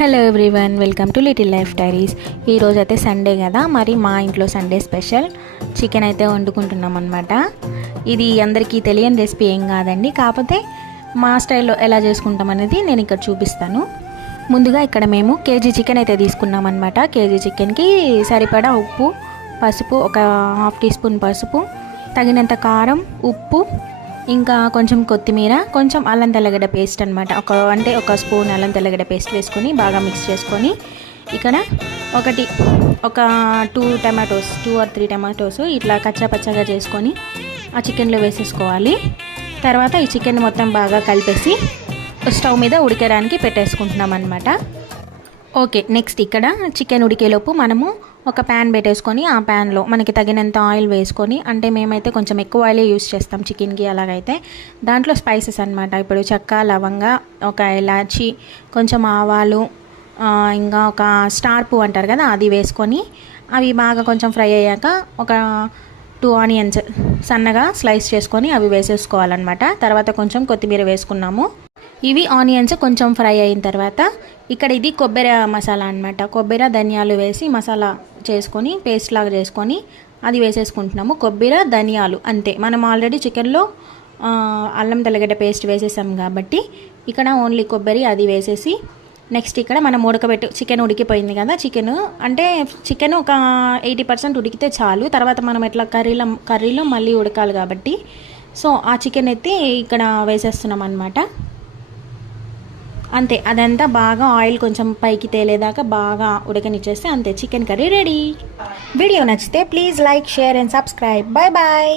Hello everyone, welcome to little life diaries. ఈరోజు అయితే Sunday కదా, మరి మా ఇంట్లో సండే స్పెషల్ చికెన్ అయితే వండుకుంటున్నాం అనమాట. ఇది అందరికీ తెలియని రెసిపీ ఏం కాదండి, కాకపోతే మా స్టైల్లో ఎలా చేసుకుంటాం అనేది నేను ఇక్కడ చూపిస్తాను. ముందుగా ఇక్కడ మేము కేజీ చికెన్ అయితే తీసుకున్నాం అనమాట. కేజీ చికెన్కి సరిపడా ఉప్పు, పసుపు, ఒక హాఫ్ టీ స్పూన్ పసుపు, తగినంత కారం, ఉప్పు, ఇంకా కొంచెం కొత్తిమీర, కొంచెం అల్లం తెల్లగడ్డ పేస్ట్ అనమాట. ఒక స్పూన్ అల్లం తెల్లగడ్డ పేస్ట్ వేసుకొని బాగా మిక్స్ చేసుకొని, ఇక్కడ ఒక 2 or 3 టమాటోస్ ఇట్లా కచ్చాపచ్చగా చేసుకొని ఆ చికెన్లో వేసేసుకోవాలి. తర్వాత ఈ చికెన్ మొత్తం బాగా కలిపేసి స్టవ్ మీద ఉడకడానికి పెట్టేసుకుంటున్నాం అనమాట. ఓకే, నెక్స్ట్ ఇక్కడ చికెన్ ఉడికేలోపు మనము ఒక ప్యాన్ పెట్టేసుకొని ఆ ప్యాన్లో మనకి తగినంత ఆయిల్ వేసుకొని, అంటే మేమైతే కొంచెం ఎక్కువ ఆయిలే యూస్ చేస్తాం చికెన్కి. అలాగైతే దాంట్లో స్పైసెస్ అనమాట. ఇప్పుడు చెక్క, లవంగ, ఒక ఇలాచి, కొంచెం ఆవాలు, ఇంకా ఒక స్టార్ పువ్వు అంటారు కదా, అది వేసుకొని అవి బాగా కొంచెం ఫ్రై అయ్యాక ఒక 2 ఆనియన్స్ సన్నగా స్లైస్ చేసుకొని అవి వేసేసుకోవాలన్నమాట. తర్వాత కొంచెం కొత్తిమీర వేసుకున్నాము. ఇవి ఆనియన్స్ కొంచెం ఫ్రై అయిన తర్వాత ఇక్కడ ఇది కొబ్బరి మసాలా అనమాట. కొబ్బరి, ధనియాలు వేసి మసాలా చేసుకొని పేస్ట్ లాగా చేసుకొని అది వేసేసుకుంటున్నాము. కొబ్బరి, ధనియాలు అంతే. మనం ఆల్రెడీ చికెన్లో అల్లం తెల్లగడ్డ పేస్ట్ వేసేసాం కాబట్టి ఇక్కడ ఓన్లీ కొబ్బరి అది వేసేసి, నెక్స్ట్ ఇక్కడ మనం చికెన్ ఉడికిపోయింది కదా, చికెన్ ఒక 80% ఉడికితే చాలు. తర్వాత మనం ఎట్లా కర్రీలో మళ్ళీ ఉడకాలి కాబట్టి సో ఆ చికెన్ ఎత్తి ఇక్కడ వేసేస్తున్నాం అనమాట. అంతే, అదంతా బాగా ఆయిల్ కొంచెం పైకి తేలేదాకా బాగా ఉడకనిచ్చేస్తే అంతే, చికెన్ కర్రీ రెడీ. వీడియో నచ్చితే please like, share and subscribe. Bye bye.